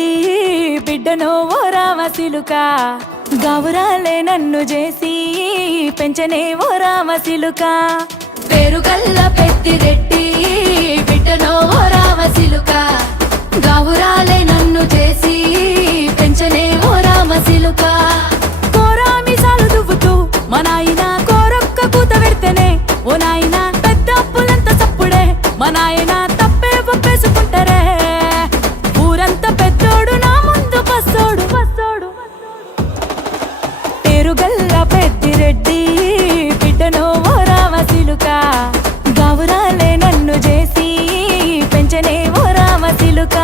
రెడ్డి బిడ్డనో ఓ రామసిలుక గౌరాలే నన్ను చేసి పెంచనే ఓ రామసిలుక పేరుగల్ల పెద్దిరెడ్డి బిడ్డనో ఓ రామసిలుక గౌరాలే నన్ను చేసి పెంచనే ఓ రామసిలుక కోరామిసాలు దువ్వుతూ మా నాయన కోరొక్క కూత పెడితేనే ఓ నాయన పెద్ద అప్పులంత చప్పుడే మా నాయన తప్పే ఒప్పేసుకుంటారే ఊరంతా పెద్దోడు నా ముందు బస్సోడు పేరుగల్ల పెద్దిరెడ్డి బిడ్డనో ఓ రామసిలుక గౌరాలే నన్ను చేసి పెంచనే ఓ రామసిలుక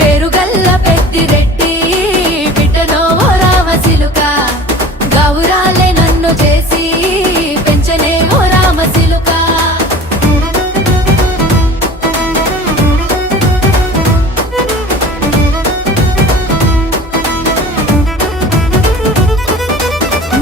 పేరుగల్ల పెద్దిరెడ్డి బిడ్డనో ఓ రామసిలుక గౌరాలే నన్ను చేసి పెంచనే ఓ రామసిలుక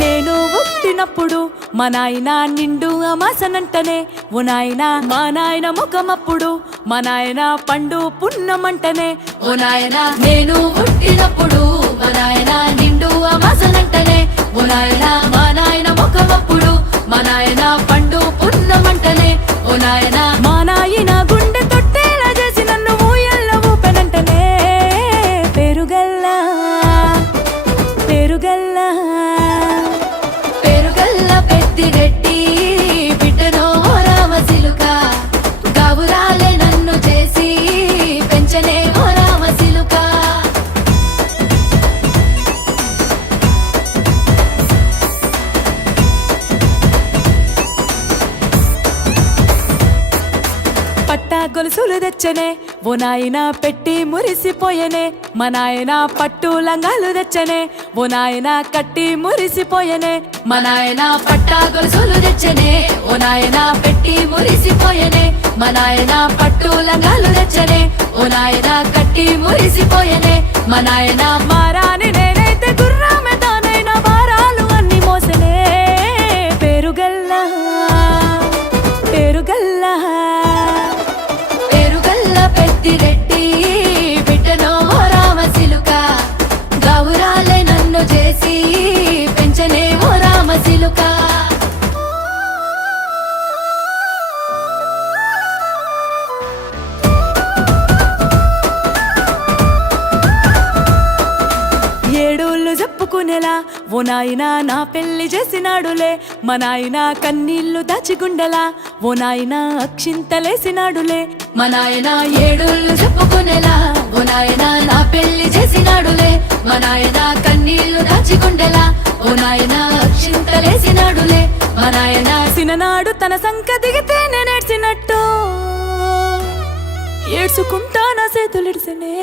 నేను పుట్టినప్పుడు మా నాయన నిండు అమాసనంటనే ఓ నాయన మా నాయన ముఖమప్పుడు మా నాయన పండు పున్నమంటనే ఓ నాయన నేను పుట్టినప్పుడు మా నాయన నిండు అమాసనంటనే ఓ నాయన మా నాయన ముఖమప్పుడు మా నాయన పండు పున్నమంటనే ఓ నాయన మా నాయన గుండె తొట్టేలా చేసి నన్ను ఊయల్ల ఊపెనంటనే పేరుగల్లా పేరుగల్లా పేరుగల్ల పెద్దిరెడ్డి బిడ్డనో ఓ రామసిలుక గౌరాలే నన్ను చేసి పెంచనే ఓ రామసిలుక పట్టా గొలుసులు తెచ్చనే ఓ నాయన పెట్టి మురిసిపోయనే మా నాయన పట్టు లంగాలు తెచ్చనే ఓ నాయన కట్టి మురిసిపోయనే మా నాయన పట్టా గొలుసులు తెచ్చనే ఓ నాయన పెట్టి మురిసిపోయనే మా నాయన పట్టు లంగాలు తెచ్చనే ఓ నాయన కట్టి మురిసిపోయనే మా నాయన మారాని నేనైతే గుర్రామె తానైనా భారాలు అన్ని మోసనే పేరుగల్లా పేరుగల్లా పేరుగల్ల పెద్దిరెడ్డి బిడ్డనో ఓ రామసిలుక గౌరాలే నన్ను చేసి పెంచనే ఓ రామసిలుక ఏడోళ్ళు చెప్పుకునేలా ఓ నాయన నా పెళ్లి చేసినాడులే మా నాయన కన్నీళ్లు దాచిగుండెలా ఓ నాయన అక్షింతలేసినాడులే మా నాయన ఏడుళ్ళు చెప్పుకునేలా ఓ నాయన నా పెళ్లి చేసినాడులే మా నాయన కన్నీళ్లు దాచిగుండెలా ఓ నాయన అక్షింతలేసినాడులే మా నాయన సిననాడు తన సంక దిగితే నేనేడ్చినట్టు ఏడ్చుకుంటా నా చేతులిడిసనే